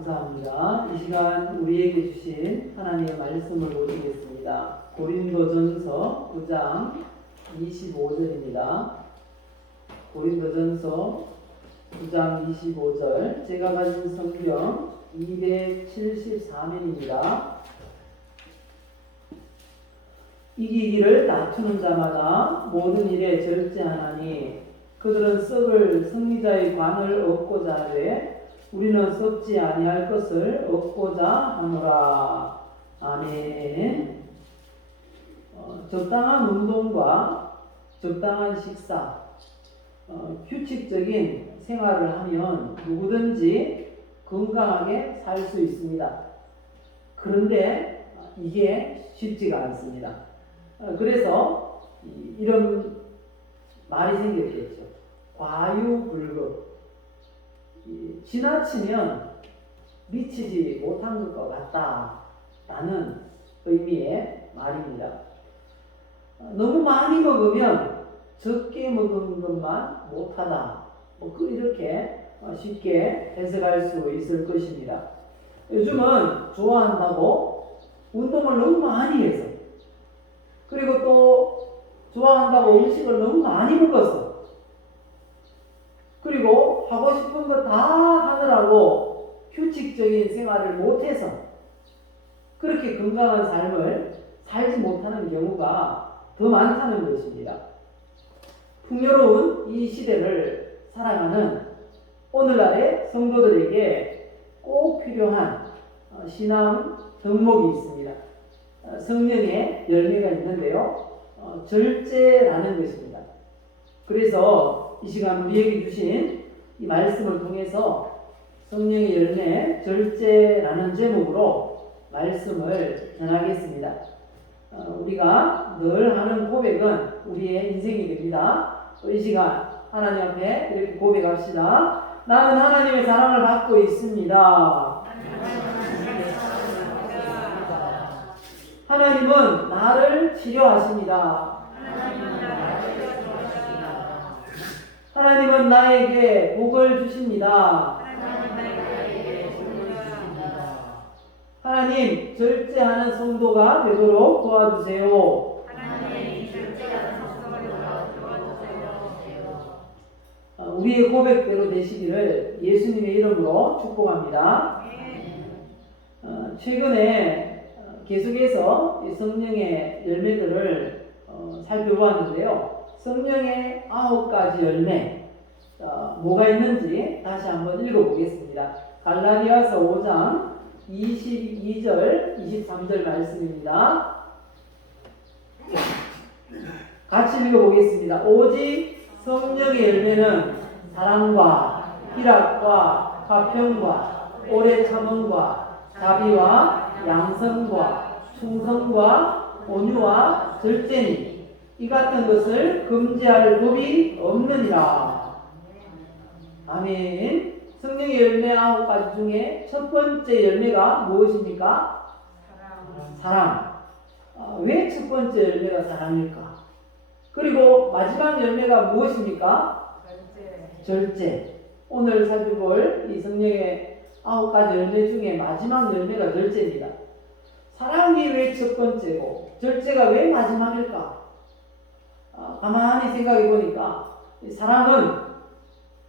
감사합니다. 이 시간 우리에게 주신 하나님의 말씀을 보시겠습니다. 고린도전서 9장 25절입니다. 고린도전서 9장 25절, 제가 가진 성경 274면입니다. 이기기를 다투는 자마다 모든 일에 절제하나니 그들은 썩을 승리자의 관을 얻고자 하되 우리는 썩지 아니할 것을 얻고자 하노라. 아멘. 적당한 운동과 적당한 식사, 규칙적인 생활을 하면 누구든지 건강하게 살 수 있습니다. 그런데 이게 쉽지가 않습니다. 그래서 이런 말이 생겼겠죠. 과유불급. 지나치면 미치지 못한 것 같다라는 의미의 말입니다. 너무 많이 먹으면 적게 먹은 것만 못하다. 이렇게 쉽게 해석할 수 있을 것입니다. 요즘은 좋아한다고 운동을 너무 많이 해서, 그리고 또 좋아한다고 음식을 너무 많이 먹어서, 그리고 하고 싶은 거 다 하느라고 규칙적인 생활을 못해서 그렇게 건강한 삶을 살지 못하는 경우가 더 많다는 것입니다. 풍요로운 이 시대를 살아가는 오늘날의 성도들에게 꼭 필요한 신앙 덕목이 있습니다. 성령의 열매가 있는데요. 절제라는 것입니다. 그래서 이 시간 우리에게 주신 이 말씀을 통해서 성령의 열매, 절제라는 제목으로 말씀을 전하겠습니다. 우리가 늘 하는 고백은 우리의 인생이 됩니다. 이 시간 하나님 앞에 이렇게 고백합시다. 나는 하나님의 사랑을 받고 있습니다. 하나님은 나를 치료하십니다. 하나님은 나에게 복을 주십니다. 하나님, 절제하는 성도가 되도록 도와주세요. 우리의 고백대로 되시기를 예수님의 이름으로 축복합니다. 최근에 계속해서 성령의 열매들을 살펴보았는데요. 성령의 9가지 열매, 뭐가 있는지 다시 한번 읽어보겠습니다. 갈라디아서 5장 22절, 23절 말씀입니다. 같이 읽어보겠습니다. 오직 성령의 열매는 사랑과 희락과 화평과 오래 참음과 자비와 양선과 충성과 온유와 절제니 이 같은 것을 금지할 법이 없느니라. 아멘. 성령의 열매 9가지 중에 첫 번째 열매가 무엇입니까? 사랑. 왜 첫 번째 열매가 사랑일까? 그리고 마지막 열매가 무엇입니까? 절제. 오늘 살펴볼 이 성령의 9가지 열매 중에 마지막 열매가 절제입니다. 사랑이 왜 첫 번째고 절제가 왜 마지막일까? 가만히 생각해 보니까 사랑은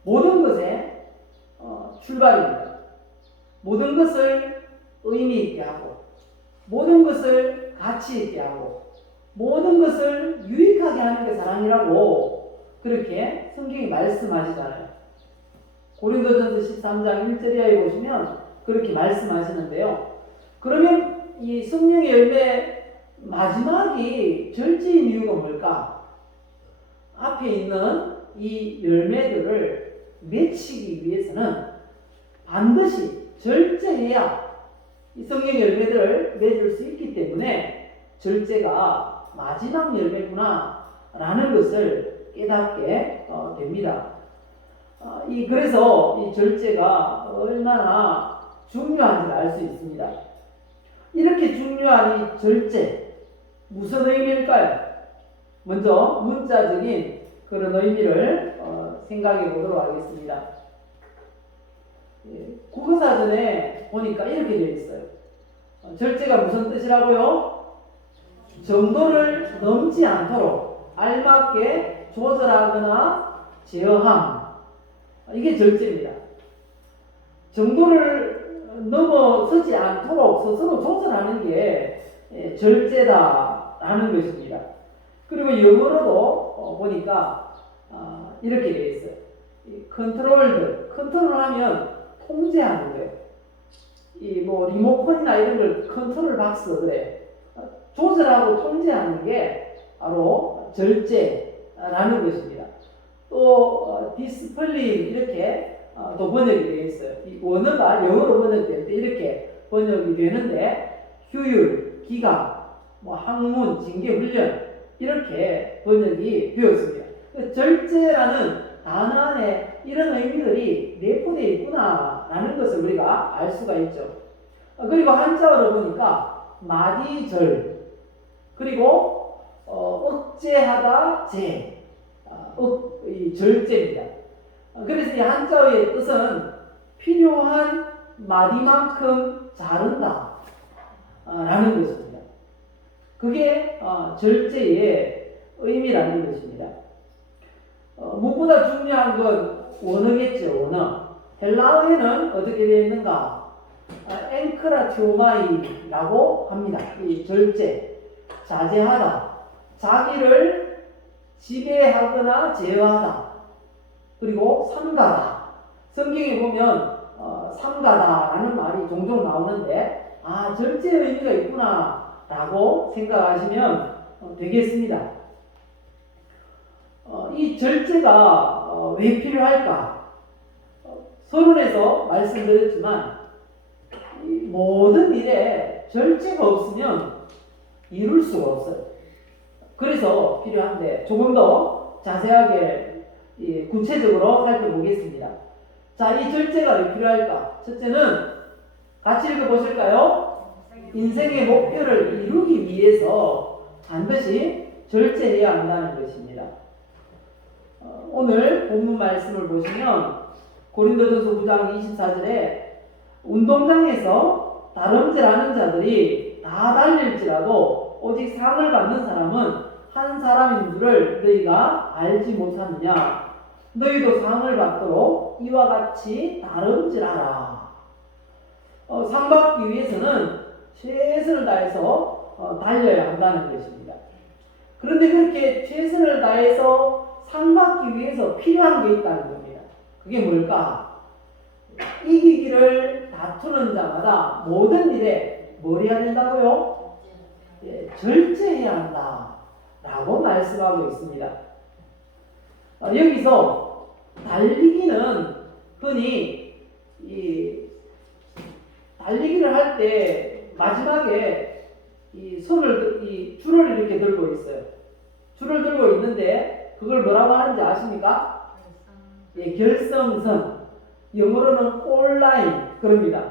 모든 것의 출발입니다. 모든 것을 의미 있게 하고, 모든 것을 가치 있게 하고, 모든 것을 유익하게 하는 게 사랑이라고 그렇게 성경이 말씀하시잖아요. 고린도전서 13장 1절에 보시면 그렇게 말씀하시는데요. 그러면 이 성령의 열매 마지막이 절제인 이유가 뭘까? 앞에 있는 이 열매들을 맺히기 위해서는 반드시 절제해야 이 성령의 열매들을 맺을 수 있기 때문에 절제가 마지막 열매구나 라는 것을 깨닫게 됩니다. 그래서 이 절제가 얼마나 중요한지를 알 수 있습니다. 이렇게 중요한 이 절제, 무슨 의미일까요? 먼저 문자적인 그런 의미를 생각해 보도록 하겠습니다. 국어사전에 보니까 이렇게 되어 있어요. 절제가 무슨 뜻이라고요? 정도를 넘지 않도록 알맞게 조절하거나 제어함. 이게 절제입니다. 정도를 넘어서지 않도록 스스로 조절하는 게 절제다라는 것입니다. 그리고 영어로도 보니까 이렇게 되어 있어요. 컨트롤하면 통제하는 거예요. 이 뭐 리모컨이나 이런 걸 컨트롤 박스 그래. 조절하고 통제하는 게 바로 절제라는 것입니다. 또 디스플린 이렇게 또 번역이 되어 있어요. 이 원어가 영어로 번역될 때 이렇게 번역이 되는데 효율, 기간, 뭐 학문, 징계, 훈련 이렇게 번역이 되었습니다. 절제라는 단어 안에 이런 의미들이 내포되어 있구나라는 것을 우리가 알 수가 있죠. 그리고 한자어로 보니까 마디절, 그리고 억제하다 제, 이 절제입니다. 그래서 이 한자어의 뜻은 필요한 마디만큼 자른다 라는 것입니다. 그게 절제의 의미라는 것입니다. 무엇보다 중요한 건 원어겠죠. 원어. 헬라어에는 어떻게 되어 있는가? 앵크라티오마이라고 합니다. 이 절제, 자제하다, 자기를 지배하거나 제어하다, 그리고 삼가다. 성경에 보면 삼가다라는 말이 종종 나오는데 절제의 의미가 있구나라고 생각하시면 되겠습니다. 이 절제가 왜 필요할까? 서론에서 말씀드렸지만 이 모든 일에 절제가 없으면 이룰 수가 없어요. 그래서 필요한데 조금 더 자세하게 구체적으로 살펴보겠습니다. 자, 이 절제가 왜 필요할까? 첫째는 같이 읽어보실까요? 인생의 목표를 이루기 위해서 반드시 절제해야 한다는 것입니다. 오늘 본문 말씀을 보시면 고린도전서 9장 24절에 운동장에서 다름질하는 자들이 다 달릴지라도 오직 상을 받는 사람은 한 사람인 줄을 너희가 알지 못하느냐. 너희도 상을 받도록 이와 같이 다름질하라. 상 받기 위해서는 최선을 다해서 달려야 한다는 것입니다. 그런데 그렇게 최선을 다해서 상 받기 위해서 필요한 게 있다는 겁니다. 그게 뭘까? 이기기를 다투는 자마다 모든 일에 뭘 해야 된다고요? 절제해야 한다 라고 말씀하고 있습니다. 여기서 달리기는 흔히 달리기를 할 때 마지막에 줄을 이렇게 들고 있어요. 줄을 들고 있는데 그걸 뭐라고 하는지 아십니까? 결성선. 영어로는 골라인 그럽니다.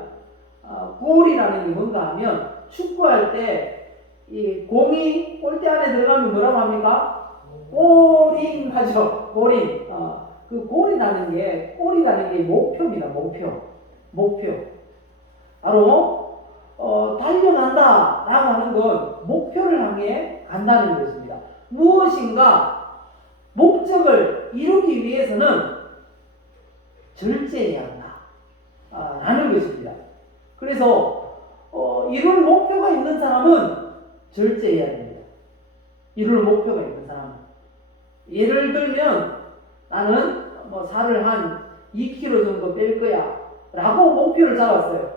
골이라는 게 뭔가 하면 축구할 때 이 공이 골대 안에 들어가면 뭐라고 합니까? 골인 하죠. 골인. 그 골이라는 게 목표입니다. 목표. 바로 달려간다 라고 하는 건 목표를 향해 간다는 것입니다. 무엇인가 목적을 이루기 위해서는 절제해야 한다 라는 것입니다. 그래서 이룰 목표가 있는 사람은 절제해야 됩니다. 이룰 목표가 있는 사람은. 예를 들면 나는 살을 한 2kg 정도 뺄 거야 라고 목표를 잡았어요.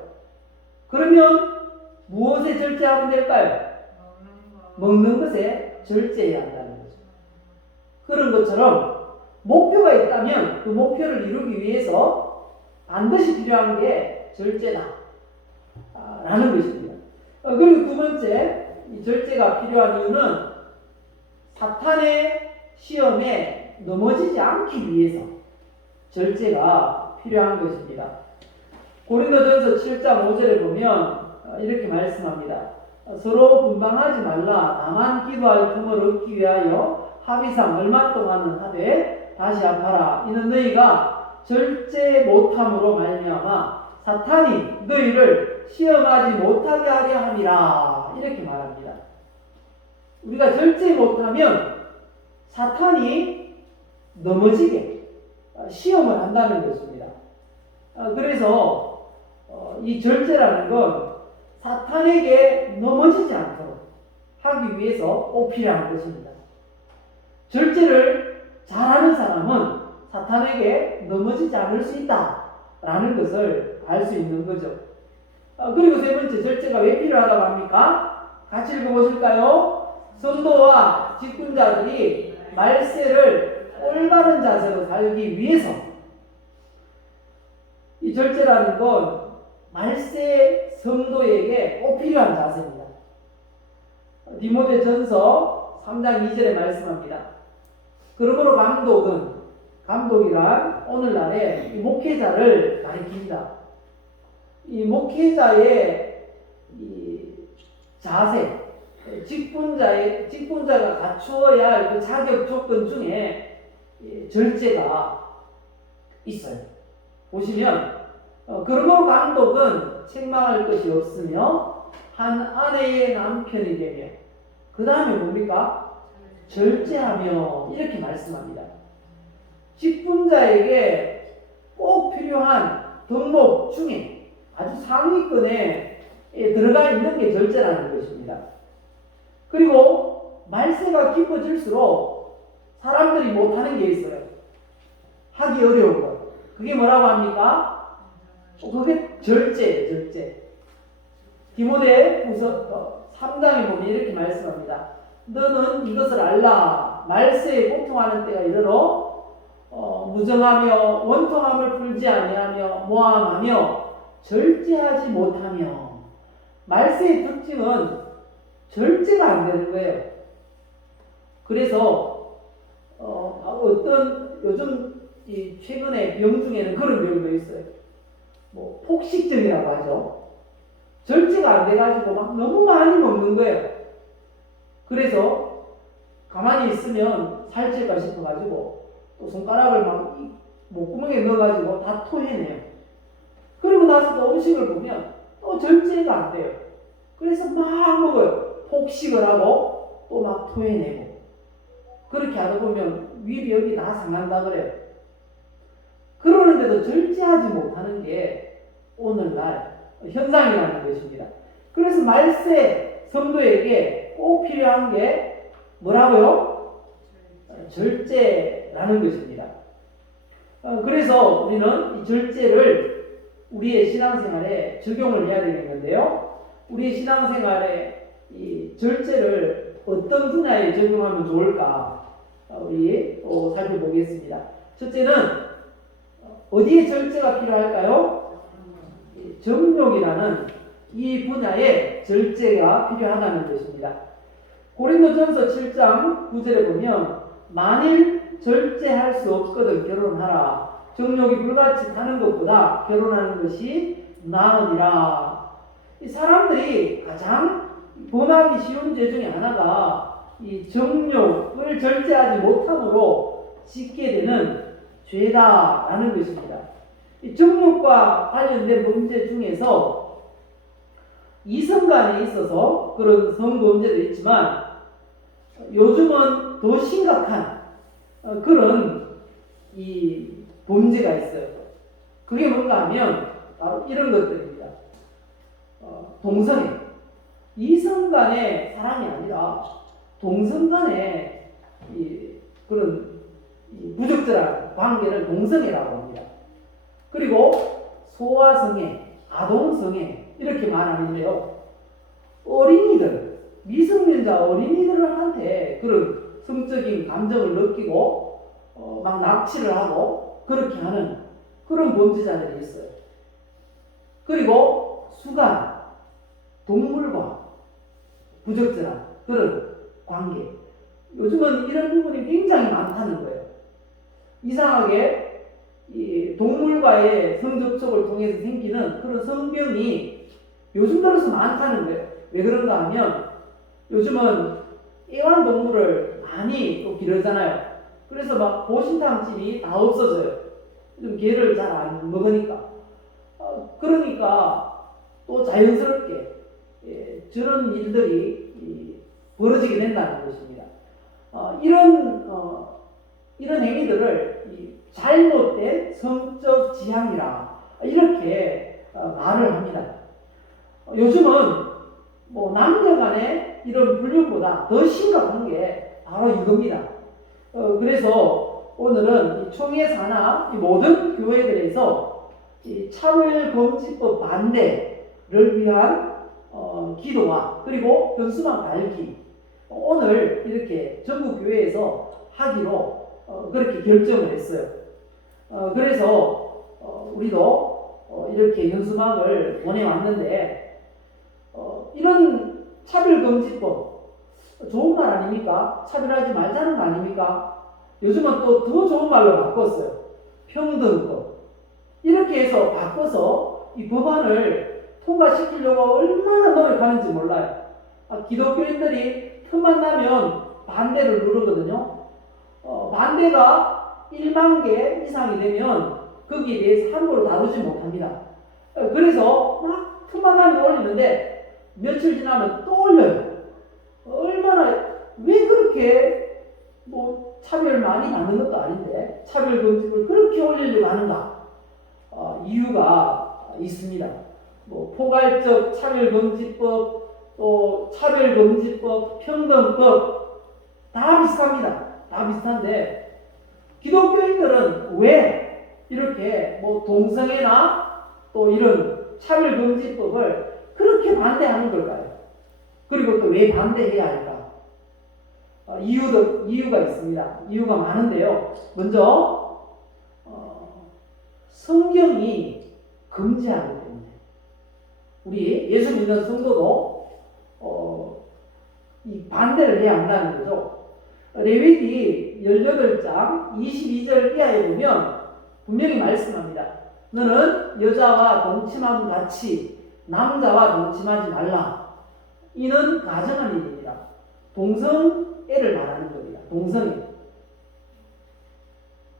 그러면 무엇에 절제하면 될까요? 먹는 것에 절제해야 한다는 거죠. 그런 것처럼 목표가 있다면 그 목표를 이루기 위해서 반드시 필요한 게 절제다 라는 것입니다. 그리고 두 번째, 이 절제가 필요한 이유는 사탄의 시험에 넘어지지 않기 위해서 절제가 필요한 것입니다. 고린도전서 7장 5절에 보면 이렇게 말씀합니다. 서로 분방하지 말라. 다만 기도할 틈을 얻기 위하여 합의상 얼마 동안은 하되 다시 합하라. 이는 너희가 절제 못함으로 말미암아 사탄이 너희를 시험하지 못하게 하려 함이라 이렇게 말합니다. 우리가 절제 못하면 사탄이 넘어지게 시험을 한다는 것입니다. 그래서 이 절제라는 건 사탄에게 넘어지지 않도록 하기 위해서 꼭 필요한 것입니다. 절제를 잘하는 사람은 사탄에게 넘어지지 않을 수 있다라는 것을 알 수 있는 거죠. 그리고 세 번째, 절제가 왜 필요하다고 합니까? 같이 읽어보실까요? 성도와 직분자들이 말세를 올바른 자세로 살기 위해서, 이 절제라는 건 말세 성도에게 꼭 필요한 자세입니다. 디모데전서 3장 2절에 말씀합니다. 그러므로 감독이란 오늘날의 이 목회자를 가리킵니다. 이 목회자의 이 자세, 직분자가 갖추어야 할 그 자격 조건 중에 절제가 있어요. 보시면 그러므로 감독은 책망할 것이 없으며 한 아내의 남편이 되며, 그 다음에 뭡니까? 절제하며 이렇게 말씀합니다. 직분자에게 꼭 필요한 덕목 중에 아주 상위권에 들어가 있는 게 절제라는 것입니다. 그리고 말세가 깊어질수록 사람들이 못하는 게 있어요. 하기 어려운 것. 그게 뭐라고 합니까? 그게 절제. 디모데후서 3장에 보면 이렇게 말씀합니다. 너는 이것을 알라. 말세에 고통하는 때가 이르러 무정하며 원통함을 풀지 아니하며 모함하며 절제하지 못하며. 말세의 특징은 절제가 안 되는 거예요. 그래서 어떤 요즘 최근에 병 중에는 그런 병도 있어요. 뭐 폭식증이라고 하죠. 절제가 안 돼가지고 막 너무 많이 먹는 거예요. 그래서 가만히 있으면 살찔까 싶어가지고 또 손가락을 막 목구멍에 넣어가지고 다 토해내요. 그리고 나서 또 음식을 보면 또 절제가 안 돼요. 그래서 막 먹어요. 폭식을 하고 또 막 토해내고. 그렇게 하다 보면 위벽이 다 상한다 그래요. 그러는데도 절제하지 못하는 게 오늘날 현상이라는 것입니다. 그래서 말세 성도에게 꼭 필요한 게 뭐라고요? 절제라는 것입니다. 그래서 우리는 이 절제를 우리의 신앙생활에 적용을 해야 되는 건데요. 우리의 신앙생활에 이 절제를 어떤 분야에 적용하면 좋을까? 우리 또 살펴보겠습니다. 첫째는 어디에 절제가 필요할까요? 정욕이라는 이 분야에 절제가 필요하다는 것입니다. 고린도전서 7장 9절에 보면 만일 절제할 수 없거든 결혼하라. 정욕이 불같이 타는 것보다 결혼하는 것이 나으니라. 이 사람들이 가장 범하기 쉬운 죄 중에 하나가 이 정욕을 절제하지 못함으로 짓게 되는 죄다라는 것입니다. 이 정욕과 관련된 문제 중에서 이성 간에 있어서 그런 성범죄도 있지만 요즘은 더 심각한 그런 이 범죄가 있어요. 그게 뭔가 하면 바로 이런 것들입니다. 동성애. 이성 간의 사랑이 아니라 동성 간의 그런 부적절한 관계를 동성애라고 합니다. 그리고 소아성애, 아동성애 이렇게 말하는데요. 어린이들, 미성년자 어린이들한테 그런 성적인 감정을 느끼고 막 납치를 하고 그렇게 하는 그런 범죄자들이 있어요. 그리고 수간, 동물과 부적절한 그런 관계. 요즘은 이런 부분이 굉장히 많다는 거예요. 이상하게 이 동물과의 성접촉을 통해서 생기는 그런 성병이 요즘 들어서 많다는 거예요. 왜 그런가 하면 요즘은 애완동물을 많이 또 기르잖아요. 그래서 막 보신탕집이 다 없어져요. 좀 개를 잘 안 먹으니까. 그러니까 또 자연스럽게 저런 일들이 벌어지게 된다는 것입니다. 이런 행위들을 잘못된 성적 지향이라 이렇게 말을 합니다. 요즘은 뭐 남녀 간의 이런 불륜보다 더 심각한 게 바로 이겁니다. 그래서 오늘은 총회 산하 모든 교회들에서 차별금지법 반대를 위한 기도와 그리고 현수막 달기 오늘 이렇게 전국 교회에서 하기로 그렇게 결정을 했어요. 그래서 우리도 이렇게 현수막을 보내왔는데 이런 차별금지법 좋은 말 아닙니까? 차별하지 말자는 거 아닙니까? 요즘은 또 더 좋은 말로 바꿨어요. 평등법. 이렇게 해서 바꿔서 이 법안을 통과시키려고 얼마나 노력하는지 몰라요. 기독교인들이 틈만 나면 반대를 누르거든요. 반대가 1만 개 이상이 되면 거기에 대해서 함부로 다루지 못합니다. 그래서 막 틈만 나면 올리는데 며칠 지나면 또 올려요. 얼마나 왜 그렇게 뭐 차별 많이 받는 것도 아닌데 차별금지를 그렇게 올리려고 하는가? 이유가 있습니다. 뭐 포괄적 차별금지법, 또 차별금지법, 평등법 다 비슷합니다. 다 비슷한데 기독교인들은 왜 이렇게 뭐 동성애나 또 이런 차별금지법을 그렇게 반대하는 걸까요? 그리고 또 왜 반대해야 할까? 이유가 있습니다. 이유가 많은데요. 먼저 성경이 금지하기 때문에 우리 예수 믿는 성도도 이 반대를 해야 한다는 거죠. 레위기 18장 22절 이하에 보면 분명히 말씀합니다. 너는 여자와 동침함 같이 남자와 동침하지 말라. 이는 가정한 일입니다. 동성애를 말하는 겁니다. 동성애.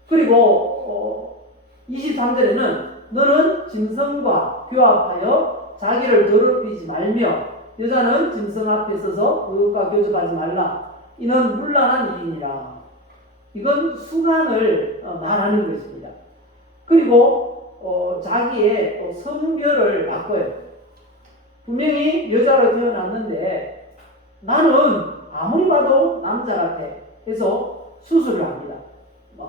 그리고 23절에는 너는 짐승과 교합하여 자기를 더럽히지 말며 여자는 짐승 앞에 서서 그것과 교접하지 말라. 이는 문란한 일이니라. 이건 수간을 말하는 것입니다. 그리고 자기의 성별을 바꿔요. 분명히 여자로 태어났는데 나는 아무리 봐도 남자 같아 해서 수술을 합니다.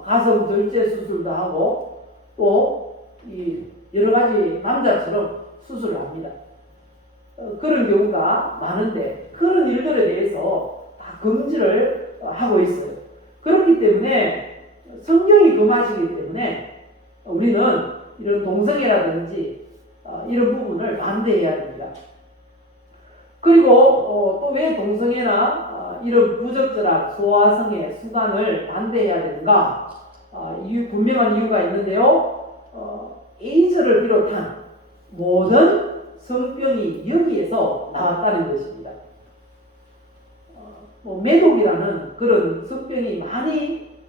가슴 절제 수술도 하고 또 여러 가지 남자처럼 수술을 합니다. 그런 경우가 많은데 그런 일들에 대해서 다 금지를 하고 있어요. 그렇기 때문에 성경이 금하시기 때문에 우리는 이런 동성애라든지 이런 부분을 반대해야 됩니다. 그리고 또 왜 동성애나 이런 부적절한 소아성애, 수간을 반대해야 되는가? 분명한 이유가 있는데요. 에이즈를 비롯한 모든 성병이 여기에서 나왔다는 것입니다. 매독이라는 그런 성병이 많이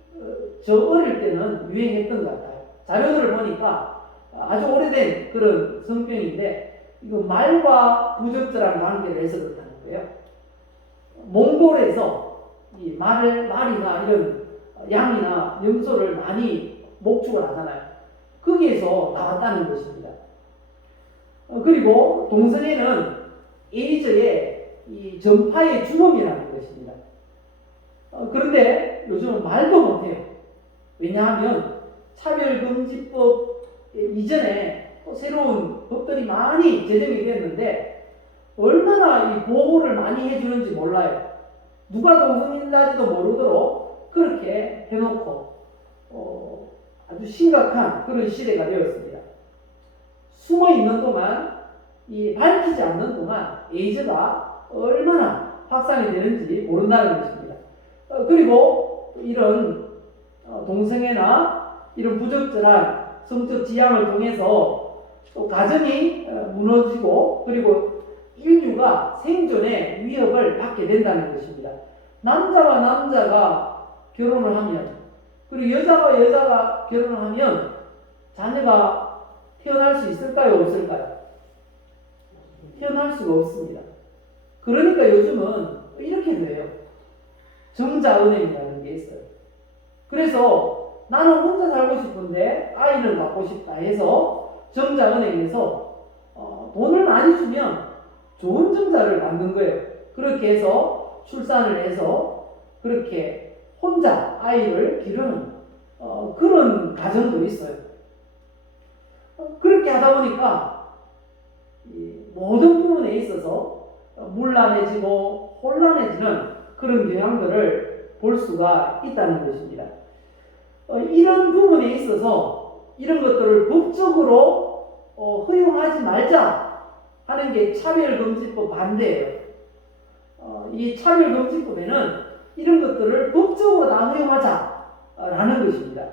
저 어릴 때는 유행했던 것 같아요. 자료들을 보니까 아주 오래된 그런 성병인데 이거 말과 부적절한 관계를 해서 그렇다는 거예요. 몽골에서 이 말이나 이런 양이나 염소를 많이 목축을 하잖아요. 거기에서 나왔다는 것입니다. 그리고 동성애는 에이즈의 이 전파의 주범이라는 것입니다. 그런데 요즘은 말도 못해요. 왜냐하면 차별금지법 이전에 또 새로운 법들이 많이 제정이 됐는데 얼마나 이 보호를 많이 해주는지 몰라요. 누가 동성애인지도 모르도록 그렇게 해놓고 아주 심각한 그런 시대가 되었습니다. 숨어 있는 동안, 밝히지 않는 동안 에이즈가 얼마나 확산이 되는지 모른다는 것입니다. 그리고 이런 동성애나 이런 부적절한 성적 지향을 통해서 또 가정이 무너지고 그리고 인류가 생존의 위협을 받게 된다는 것입니다. 남자와 남자가 결혼을 하면 그리고 여자와 여자가 결혼을 하면 자녀가 태어날 수 있을까요? 없을까요? 태어날 수가 없습니다. 그러니까 요즘은 이렇게 돼요. 정자은행이라는 게 있어요. 그래서 나는 혼자 살고 싶은데 아이를 갖고 싶다 해서 정자은행에서 돈을 많이 주면 좋은 정자를 만든 거예요. 그렇게 해서 출산을 해서 그렇게 혼자 아이를 기르는 그런 가정도 있어요. 그렇게 하다 보니까 모든 부분에 있어서 문란해지고 혼란해지는 그런 영향들을 볼 수가 있다는 것입니다. 이런 부분에 있어서 이런 것들을 법적으로 허용하지 말자 하는 게 차별금지법 반대예요. 이 차별금지법에는 이런 것들을 법적으로 다 허용하자라는 것입니다.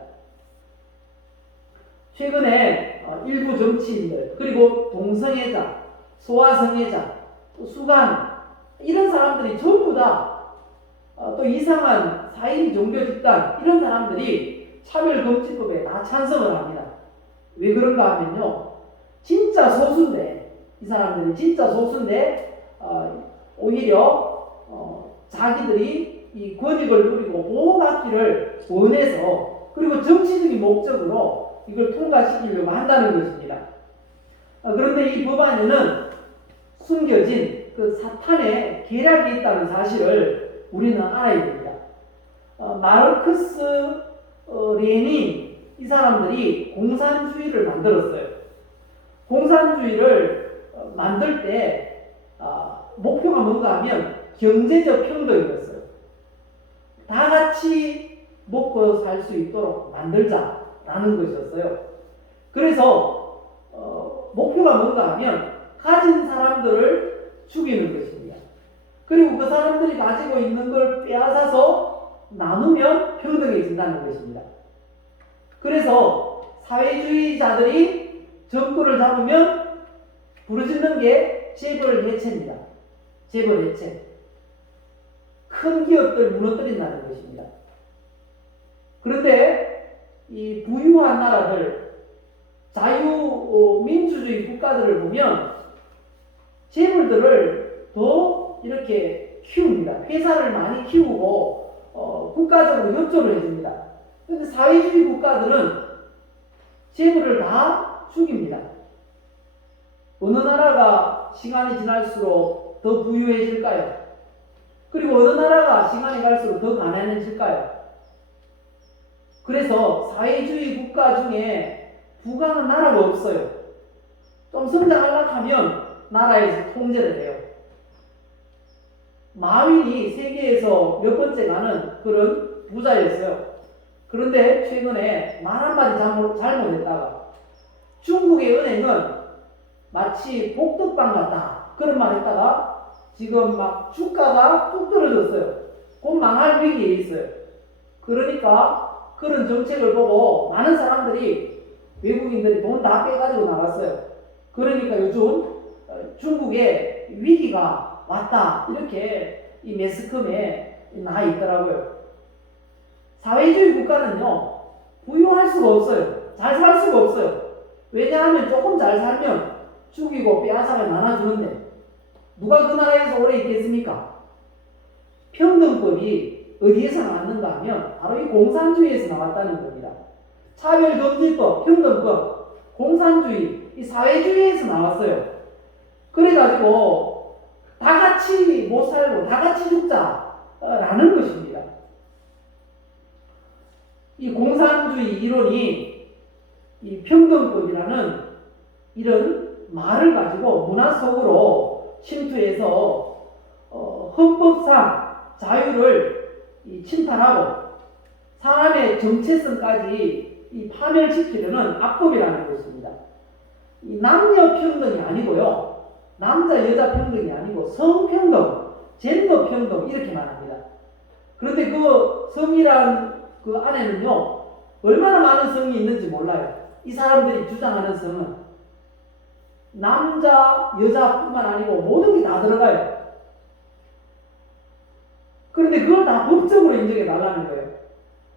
최근에 일부 정치인들 그리고 동성애자, 소아성애자, 또 수간 이런 사람들이 전부 다 또 이상한 사이비 종교 집단 이런 사람들이 차별금지법에 다 찬성을 합니다. 왜 그런가 하면요, 진짜 소수인데 이 사람들이 진짜 소수인데 오히려 자기들이 이 권익을 누리고 보호받기를 원해서 그리고 정치적인 목적으로 이걸 통과시키려고 한다는 것입니다. 그런데 이 법안에는 숨겨진 그 사탄의 계략이 있다는 사실을 우리는 알아야 됩니다. 마르크스, 레닌 이 사람들이 공산주의를 만들었어요. 공산주의를 만들 때 목표가 뭔가 하면 경제적 평등이었어요. 다 같이 먹고 살 수 있도록 만들자라는 것이었어요. 그래서 목표가 뭔가 하면 가진 사람들을 죽이는 것입니다. 그리고 그 사람들이 가지고 있는 걸 빼앗아서 나누면 평등해진다는 것입니다. 그래서 사회주의자들이 정권을 잡으면 부르짖는 게 재벌 해체입니다. 재벌 해체. 큰 기업들 무너뜨린다는 것입니다. 그런데 이 부유한 나라들, 자유민주주의 국가들을 보면 재벌들을 더 이렇게 키웁니다. 회사를 많이 키우고 국가적으로 협조를 해줍니다. 그런데 사회주의 국가들은 재벌을 다 죽입니다. 어느 나라가 시간이 지날수록 더 부유해질까요? 그리고 어느 나라가 시간이 갈수록 더 가난해질까요? 그래서 사회주의 국가 중에 부강한 나라가 없어요. 좀 성장하려고 하면 나라에서 통제를 해요. 마윈이 세계에서 몇 번째 가는 그런 부자였어요. 그런데 최근에 말 한마디 잘못했다가 중국의 은행은 마치 복덕방 같다 그런 말 했다가 지금 막 주가가 뚝 떨어졌어요. 곧 망할 위기에 있어요. 그러니까 그런 정책을 보고 많은 사람들이 외국인들이 돈 다 빼가지고 나갔어요. 그러니까 요즘 중국에 위기가 왔다 이렇게 이 매스컴에 나 있더라고요. 사회주의 국가는요 부유할 수가 없어요. 잘 살 수가 없어요. 왜냐하면 조금 잘 살면 죽이고 빼앗아가 나눠주는데 누가 그 나라에서 오래 있겠습니까? 평등법이 어디에서 나왔는가 하면 바로 이 공산주의에서 나왔다는 겁니다. 차별금지법, 평등법, 공산주의, 이 사회주의에서 나왔어요. 그래가지고 다 같이 못 살고 다 같이 죽자라는 것입니다. 이 공산주의 이론이 이 평등법이라는 이런 말을 가지고 문화 속으로 침투해서 헌법상 자유를 침탈하고 사람의 정체성까지 이 파멸시키려는 악법이라는 것입니다. 이 남녀 평등이 아니고요. 남자 여자 평등이 아니고 성평등, 젠더 평등 이렇게 말합니다. 그런데 그 성이란 그 안에는요 얼마나 많은 성이 있는지 몰라요. 이 사람들이 주장하는 성은 남자 여자뿐만 아니고 모든 게 다 들어가요. 그런데 그걸 다 법적으로 인정해 달라는 거예요.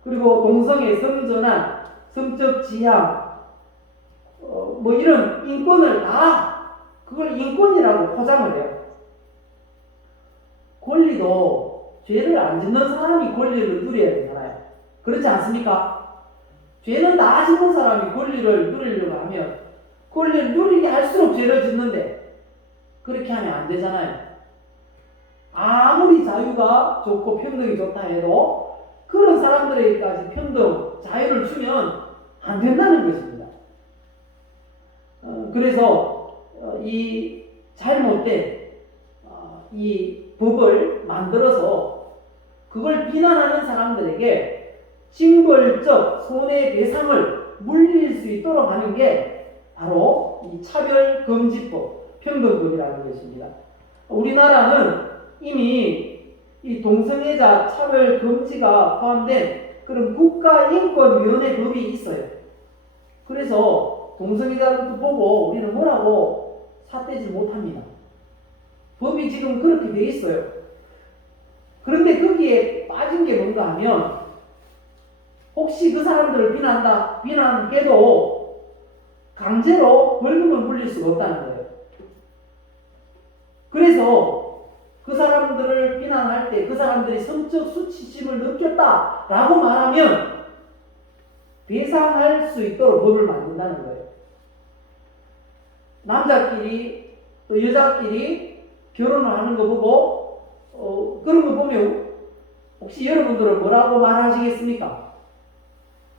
그리고 동성애, 성전환, 성적 지향, 뭐 이런 인권을 다 그걸 인권이라고 포장을 해요. 권리도 죄를 안 짓는 사람이 권리를 누려야 되잖아요. 그렇지 않습니까? 죄는 다 짓는 사람이 권리를 누리려고 하면 권리를 누리게 할수록 죄를 짓는데 그렇게 하면 안 되잖아요. 아무리 자유가 좋고 평등이 좋다 해도 그런 사람들에게까지 평등, 자유를 주면 안 된다는 것입니다. 그래서 이 잘못된 이 법을 만들어서 그걸 비난하는 사람들에게 징벌적 손해배상을 물릴 수 있도록 하는 게 바로 이 차별금지법, 평등법이라는 것입니다. 우리나라는 이미 이 동성애자 차별금지가 포함된 그런 국가인권위원회법이 있어요. 그래서 동성애자들도 보고 우리는 뭐라고 삿대질 못합니다. 법이 지금 그렇게 돼 있어요. 그런데 거기에 빠진 게 뭔가 하면 혹시 그 사람들을 비난해도 강제로 벌금을 물릴 수가 없다는 거예요. 그래서 그 사람들을 비난할 때 그 사람들이 성적 수치심을 느꼈다라고 말하면 배상할 수 있도록 법을 만든다는 거예요. 남자끼리 또 여자끼리 결혼을 하는 거 보고 그런 거 보면 혹시 여러분들은 뭐라고 말하시겠습니까?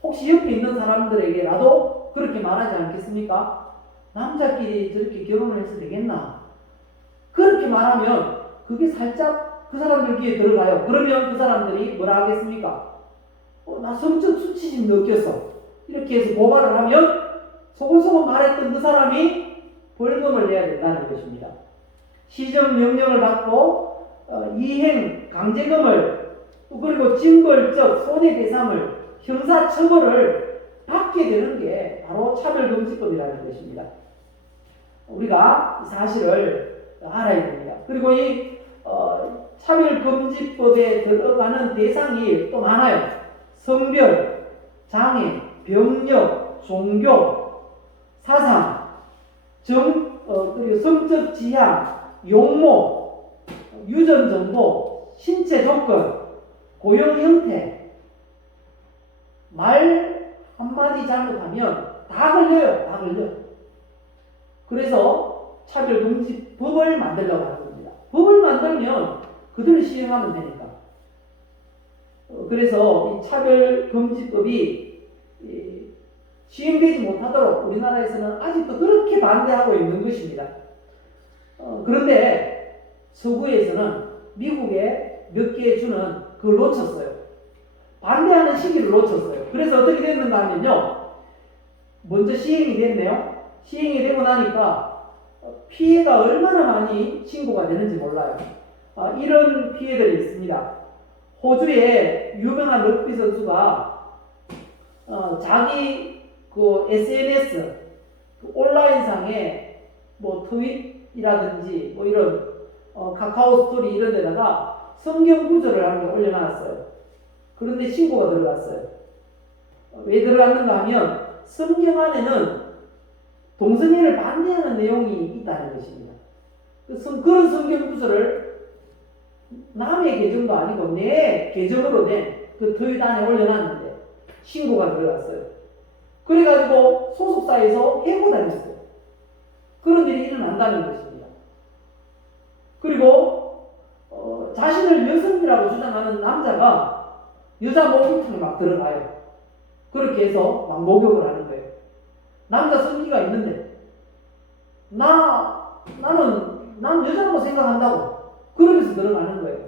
혹시 옆에 있는 사람들에게라도 그렇게 말하지 않겠습니까? 남자끼리 저렇게 결혼을 해서 되겠나? 그렇게 말하면 그게 살짝 그 사람들 귀에 들어가요. 그러면 그 사람들이 뭐라 하겠습니까? 나 성적 수치심 느꼈어. 이렇게 해서 고발을 하면 소곤소곤 말했던 그 사람이 벌금을 내야 된다는 것입니다. 시정명령을 받고 이행 강제금을 그리고 징벌적 손해배상을 형사처벌을 받게 되는 게 바로 차별금지법이라는 것입니다. 우리가 이 사실을 알아야 됩니다. 그리고 이 차별금지법에 들어가는 대상이 또 많아요. 성별, 장애, 병력, 종교, 사상, 그리고 성적 지향, 용모, 유전 정보, 신체 조건, 고용 형태, 말 한마디 잘못하면 다 걸려요. 다 걸려요. 그래서 차별금지법을 만들려고 하는 겁니다. 법을 만들면 그대로 시행하면 되니까. 그래서 이 차별금지법이 시행되지 못하도록 우리나라에서는 아직도 그렇게 반대하고 있는 것입니다. 그런데 서구에서는 미국에 몇 개 주는 그걸 놓쳤어요. 반대하는 시기를 놓쳤어요. 그래서 어떻게 됐는가 하면요. 먼저 시행이 됐네요. 시행이 되고 나니까 피해가 얼마나 많이 신고가 되는지 몰라요. 이런 피해들이 있습니다. 호주의 유명한 럭비 선수가 자기 그 SNS 온라인상에 뭐 트윗이라든지 뭐 이런 카카오 스토리 이런 데다가 성경 구절을 한 개 올려놨어요. 그런데 신고가 들어갔어요. 왜 들어갔는가 하면 성경 안에는 동성애를 반대하는 내용이 있다는 것입니다. 그런 성경 구절을 남의 계정도 아니고 내 계정으로 된 그 트윗 안에 올려놨는데 신고가 들어갔어요. 그래가지고 소속사에서 해고 다녔어요. 그런 일이 일어난다는 것입니다. 그리고 자신을 여성이라고 주장하는 남자가 여자 목욕탕에 막 들어가요. 그렇게 해서 막 목욕을 하는 거예요. 남자 성기가 있는데 난 여자라고 생각한다고 그러면서 들어가는 거예요.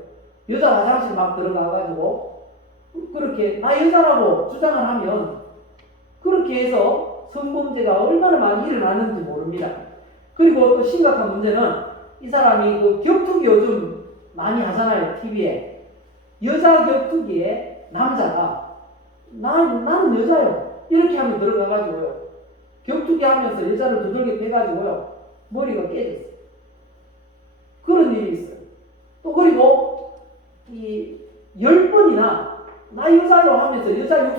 여자 화장실 막 들어가가지고 그렇게 나 여자라고 주장을 하면 그렇게 해서 성범죄가 얼마나 많이 일어나는지 모릅니다. 그리고 또 심각한 문제는 이 사람이 그 격투기 요즘 많이 하잖아요. TV에. 여자 격투기에 남자가 나는 여자요. 이렇게 하면 들어가가지고요. 격투기 하면서 여자를 두들겨 패가지고요. 머리가 깨졌어요. 그런 일이 있어요. 또 그리고 이 10번이나 나 여자로 하면서 여자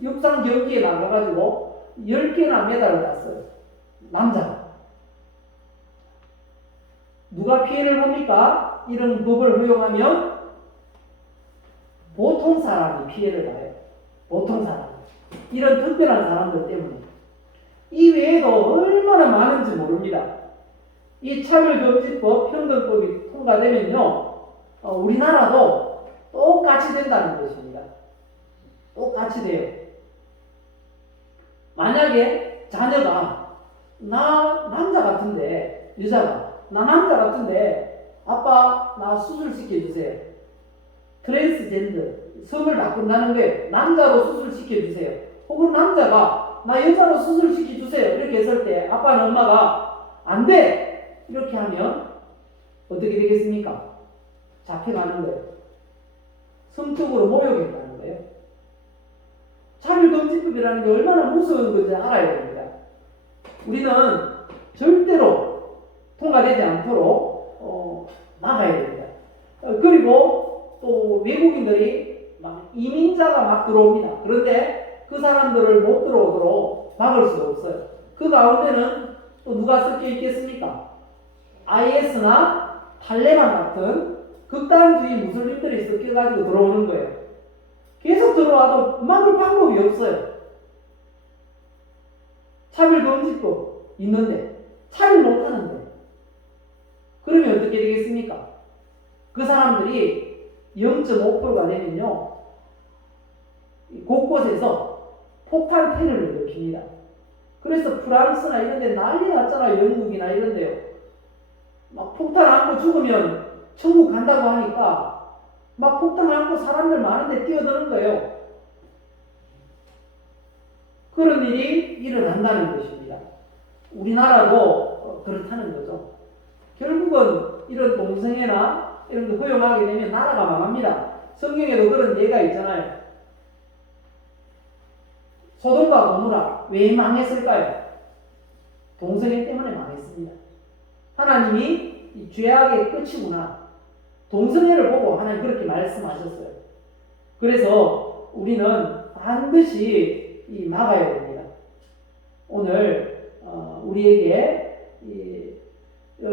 육상 경기에 나가가지고 10개나 메달을 땄어요. 남자가. 누가 피해를 봅니까? 이런 법을 허용하면 보통 사람이 피해를 봐요. 보통 사람. 이런 특별한 사람들 때문에. 이 외에도 얼마나 많은지 모릅니다. 이 차별금지법, 평등법이 통과되면요, 우리나라도 똑같이 된다는 것입니다. 똑같이 돼요. 만약에 자녀가 나 남자 같은데, 여자가 나 남자 같은데 아빠 나 수술시켜주세요. 트랜스젠더, 성을 바꾼다는 거예요. 남자로 수술시켜주세요. 혹은 남자가 나 여자로 수술시켜주세요. 이렇게 했을 때 아빠는 엄마가 안 돼! 이렇게 하면 어떻게 되겠습니까? 잡혀가는 거예요. 성적으로 모욕했다는 거예요. 차별금지법이라는 게 얼마나 무서운 건지 알아야 됩니다. 우리는 절대로 통과되지 않도록 막아야 됩니다. 그리고 또 외국인들이 막 이민자가 막 들어옵니다. 그런데 그 사람들을 못 들어오도록 막을 수가 없어요. 그 가운데는 또 누가 섞여 있겠습니까? IS나 탈레반 같은 극단주의 무슬림들이 섞여가지고 들어오는 거예요. 계속 들어와도 막을 방법이 없어요. 차별금지법 있는데 차별 못하는데 그러면 어떻게 되겠습니까? 그 사람들이 0.5%가 되면요 곳곳에서 폭탄 테러를 일으킵니다. 그래서 프랑스나 이런 데 난리 났잖아요. 영국이나 이런 데요. 막 폭탄 안고 죽으면 천국 간다고 하니까 막 폭탄 안고 사람들 많은데 뛰어드는 거예요. 그런 일이 일어난다는 것입니다. 우리나라도 그렇다는 거죠. 결국은 이런 동성애나 이런 거 허용하게 되면 나라가 망합니다. 성경에도 그런 예가 있잖아요. 소돔과 고모라 왜 망했을까요? 동성애 때문에 망했습니다. 하나님이 이 죄악의 끝이구나. 동성애를 보고 하나님 그렇게 말씀하셨어요. 그래서 우리는 반드시 막아야 됩니다. 오늘 우리에게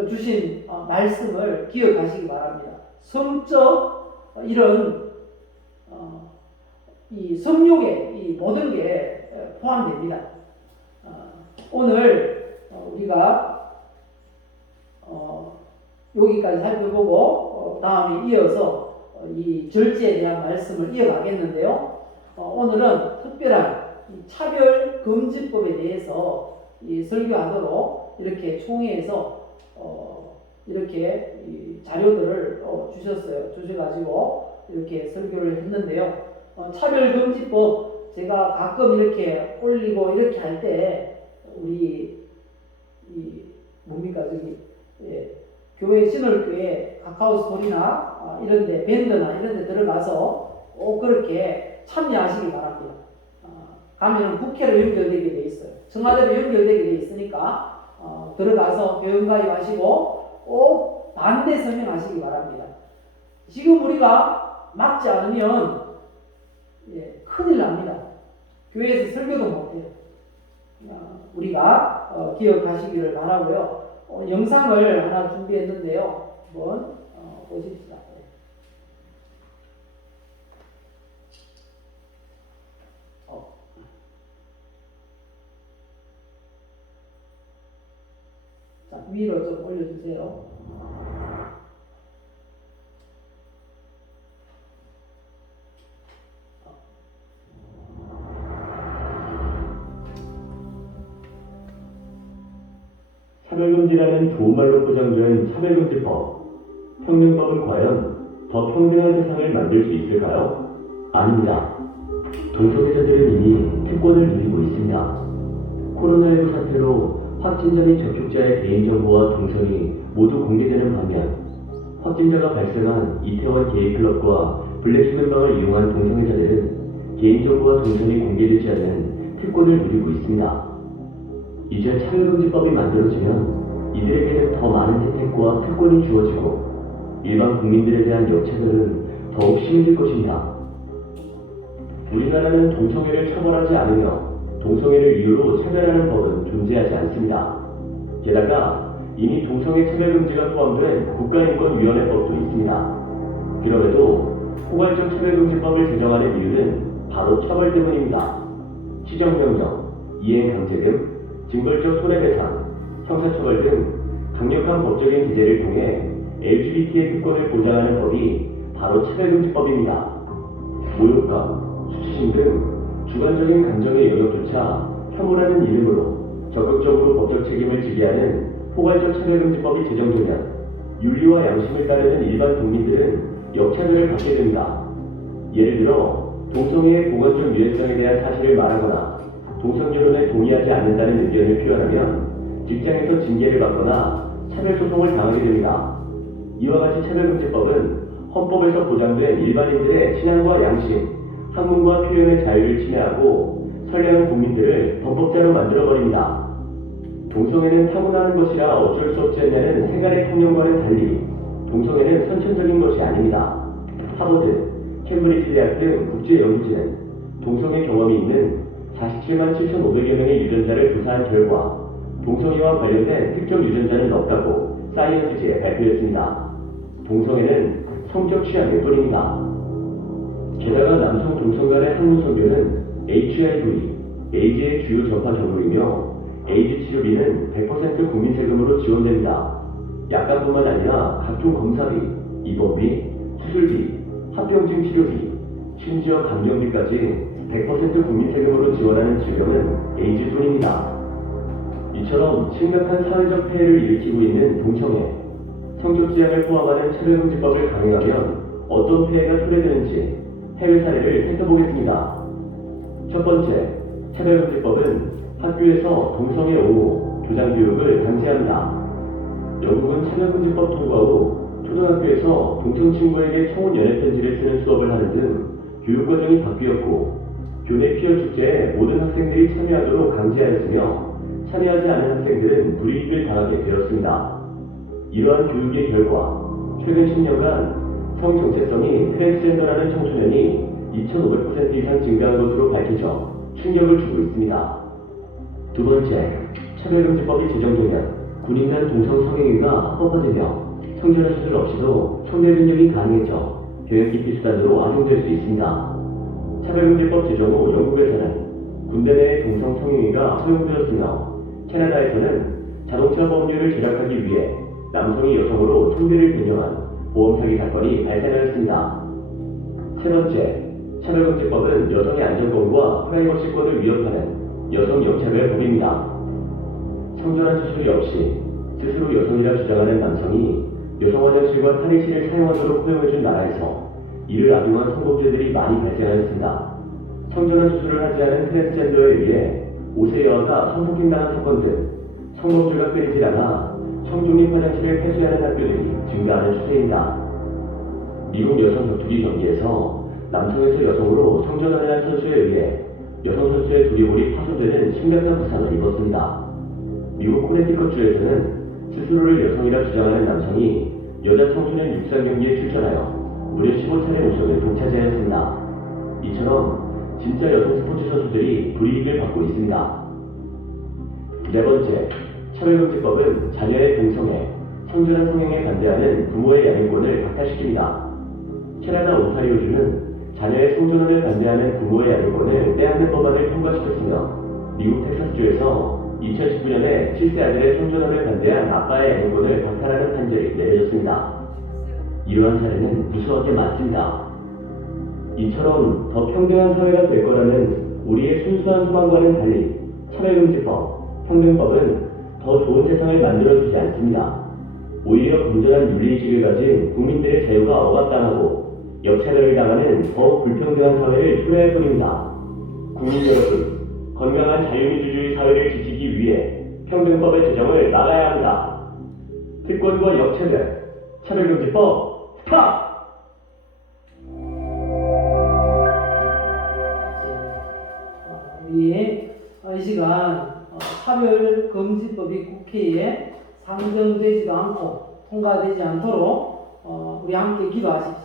주신 말씀을 기억하시기 바랍니다. 성적 이런 이 성욕의 이 모든 게 포함됩니다. 오늘 우리가 여기까지 살펴보고 다음에 이어서 이 절제에 대한 말씀을 이어가겠는데요. 오늘은 특별한 차별금지법에 대해서 설교하도록 이렇게 총회에서 이렇게 자료들을 주셔가지고 이렇게 설교를 했는데요. 차별금지법 제가 가끔 이렇게 올리고 이렇게 할 때 우리 뭡니까 교회 신월교회 카카오 스토리나 이런데 밴드나 이런데 들어가서 꼭 그렇게 참여하시기 바랍니다. 가면은 국회로 연결되게 돼 있어요. 청와대로 연결되게 돼 있으니까 들어가서 교회 가입하시고 꼭 반대 서명하시기 바랍니다. 지금 우리가 막지 않으면 큰일 납니다. 교회에서 설교도 못해요. 우리가 기억하시기를 바라고요. 영상을 하나 준비했는데요. 한번 보십시다. 자, 위로 좀 올려주세요. 차별금지라는 좋은 말로 포장된 차별금지법. 평등법은 과연 더 평등한 세상을 만들 수 있을까요? 아닙니다. 동성애자들은 이미 특권을 누리고 있습니다. 코로나19 사태로 확진자 및 접촉자의 개인정보와 동선이 모두 공개되는 반면 확진자가 발생한 이태원 게이클럽과 블랙수면방을 이용한 동성애자들은 개인정보와 동선이 공개되지 않는 특권을 누리고 있습니다. 이제 차별금지법이 만들어지면 이들에게는 더 많은 혜택과 특권이 주어지고 일반 국민들에 대한 역차별은 더욱 심해질 것입니다. 우리나라는 동성애를 처벌하지 않으며 동성애를 이유로 차별하는 법은 존재하지 않습니다. 게다가 이미 동성애 차별금지가 포함된 국가인권위원회법도 있습니다. 그럼에도 포괄적 차별금지법을 제정하는 이유는 바로 처벌 때문입니다. 시정명령, 이행강제금, 징벌적 손해배상, 형사처벌 등 강력한 법적인 제재를 통해 LGBT의 특권을 보장하는 법이 바로 차별금지법입니다. 모욕감, 수치심 등 주관적인 감정의 영역조차 혐오라는 이름으로 적극적으로 법적 책임을 지게 하는 포괄적 차별금지법이 제정되면 윤리와 양심을 따르는 일반 국민들은 역차별을 받게 됩니다. 예를 들어 동성애의 보건적 유해성에 대한 사실을 말하거나 동성결혼에 동의하지 않는다는 의견을 표현하면 직장에서 징계를 받거나 차별소송을 당하게 됩니다. 이와 같이 차별금지법은 헌법에서 보장된 일반인들의 신앙과 양심, 학문과 표현의 자유를 침해하고 선량한 국민들을 범법자로 만들어버립니다. 동성애는 타고나는 것이라 어쩔 수 없지 않냐는 생활의 통념과는 달리 동성애는 선천적인 것이 아닙니다. 하버드, 캠브리지 대학 등 국제연구진은 동성애 경험이 있는 47만 7,500여 명의 유전자를 조사한 결과 동성애와 관련된 특정 유전자는 없다고 사이언스지에 발표했습니다. 동성애는 성적 취향일 뿐입니다. 게다가 남성 동성 간의 학문 성교는 HIV, 에이즈의 주요 전파 경로이며 에이즈 치료비는 100% 국민 세금으로 지원됩니다. 약값뿐만 아니라 각종 검사비, 입원비, 수술비, 합병증 치료비, 심지어 간병비까지 100% 국민 세금으로 지원하는 질병은 에이즈뿐입니다. 이처럼 심각한 사회적 폐해를 일으키고 있는 동성애, 성적지향을 포함하는 차별금지법을 강행하면 어떤 폐해가 초래되는지 해외 사례를 살펴보겠습니다. 첫 번째, 차별금지법은 학교에서 동성애 옹호, 교장 교육을 강제합니다. 영국은 차별금지법 통과 후 초등학교에서 동성 친구에게 청혼 연애 편지를 쓰는 수업을 하는 등 교육과정이 바뀌었고 교내 피어 축제에 모든 학생들이 참여하도록 강제하였으며 참여하지 않은 학생들은 불이익을 당하게 되었습니다. 이러한 교육의 결과 최근 10년간 성정체성이 트랜스젠더라는 청소년이 2,500% 이상 증가한 것으로 밝혀져 충격을 주고 있습니다. 두 번째, 차별금지법이 제정되면 군인 간 동성 성행위가 합법화되며 성전환 수술 없이도 성별 변경이 가능해져 교육기피 수단으로 악용될 수 있습니다. 차별금지법 제정 후 영국에서는 군대 내 동성 성행위가 허용되었으며 캐나다에서는 자동차 보험료를 절약하기 위해 남성이 여성으로 성별을 변경한 보험 사기 사건이 발생하였습니다. 세 번째, 차별금지법은 여성의 안전권과 프라이버시권을 위협하는 여성 역차별법입니다. 성전환 수술이 없이 스스로 여성이라 주장하는 남성이 여성 화장실과 탈의실을 사용하도록 허용해준 나라에서 이를 악용한 성범죄들이 많이 발생하였습니다. 성전환 수술을 하지 않은 트랜스젠더에 의해 5세 여아가 성폭행당한 사건 등 성범죄가 끊이질 않아 성중립 화장실을 폐쇄하는 학교들이 증가하는 추세입니다. 미국 여성 격투기 경기에서 남성에서 여성으로 성전환을 한 선수에 의해 여성 선수의 두개골이 파손되는 심각한 부상을 입었습니다. 미국 코네티컷주에서는 스스로를 여성이라 주장하는 남성이 여자 청소년 육상 경기에 출전하여 무려 15차례 우승을 독차지하였습니다. 이처럼 진짜 여성 스포츠 선수들이 불이익을 받고 있습니다. 네 번째, 차별금지법은 자녀의 동성애, 성전환 성행에 반대하는 부모의 양육권을 박탈시킵니다. 캐나다 온타리오주는 자녀의 성전환을 반대하는 부모의 양육권을 빼앗는 법안을 통과시켰으며 미국 텍사스주에서 2019년에 7세 아들의 성전환을 반대한 아빠의 양육권을 박탈하는 판결이 내려졌습니다. 이러한 사례는 무수하게 많습니다. 이처럼 더 평등한 사회가 될 거라는 우리의 순수한 소망과는 달리 차별금지법, 평등법은 더 좋은 세상을 만들어주지 않습니다. 오히려 건전한 윤리의식을 가진 국민들의 자유가 억압당하고 역차별을 당하는 더 불평등한 사회를 초래할 뿐입니다. 국민 여러분, 건강한 자유민주주의 사회를 지키기 위해 평등법의 제정을 막아야 합니다. 특권과 역차별, 차별금지법 스탑! 우리의 이 시간 차별금지법이 국회에 상정되지도 않고 통과되지 않도록 우리 함께 기도하십시오.